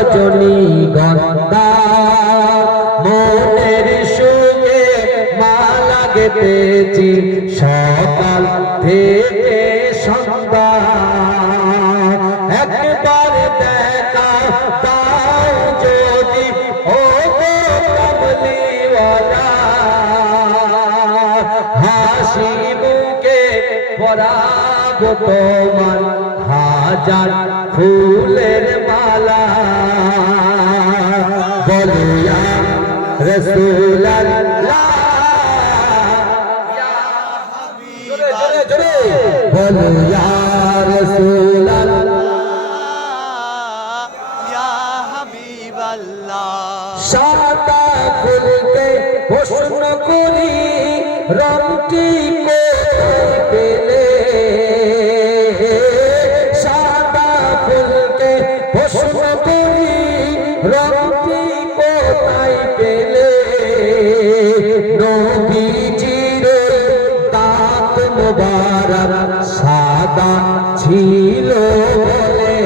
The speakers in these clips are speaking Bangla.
রজনীগন্ধা মনের সুখে মালা গেঁথেছি সকাল থেকে সন্ধ্যা একবার দেখা দাও যদি ও গো কামলিওয়ালা হাসি মুখে পরাবো তোমার হাজার ফুলের মালা বলো ইয়া রাসূলুল্লাহ ইয়া হাবিবাল্লাহ বলো ইয়া রাসূলুল্লাহ ইয়া হাবিবাল্লাহ সাদা ফুলকে প্রশ্ন করি রংটি কোথায় পেলে সাদা ফুলকে প্রশ্ন করি রংটি কোথায় পেলে নবীজির দাঁত মোবারক সাদা ছিল বলে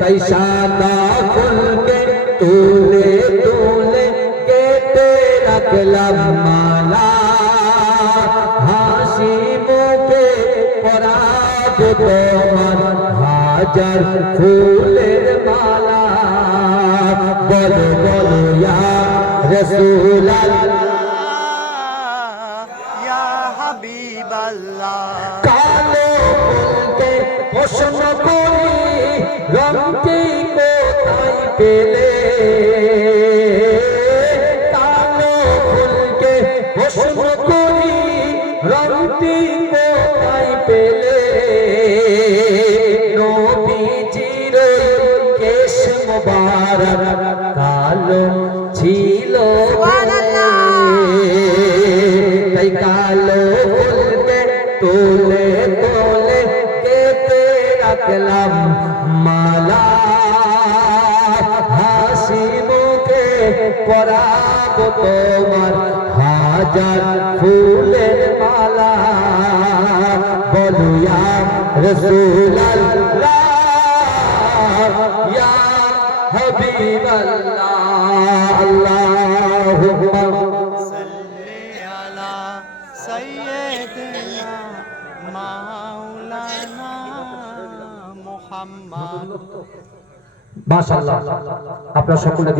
তাই সাদা ফুলকে তুলে তুলে কেটে রাখলাম মালা হাসি মুখে পরাবো তোমার হাজার ফুলের মালা বলো বলো ইয়া রাসূলুল্লাহ ইয়া হাবিবাল্লাহ কালো ফুলকে প্রশ্ন করি রংটি কোথায় পেলে কালো ফুলকে প্রশ্ন করি রংটি কোথায় পেলে নবীজির কেশ মোবারক কালো ছিল তাই কালো ফুলকে তুলে তুলে কেটে রাখলাম মালা হাসি মুখে পরাবো তোমার হাজার ফুলের মালা বলো ইয়া রাসূলুল্লাহ ইয়া হাবিবাল্লাহ আল্লাহুম্মা সাল্লি আলা সাইয়্যিদিনা মাওলানা মুহাম্মদ মাশাআল্লাহ আপনারা সকলে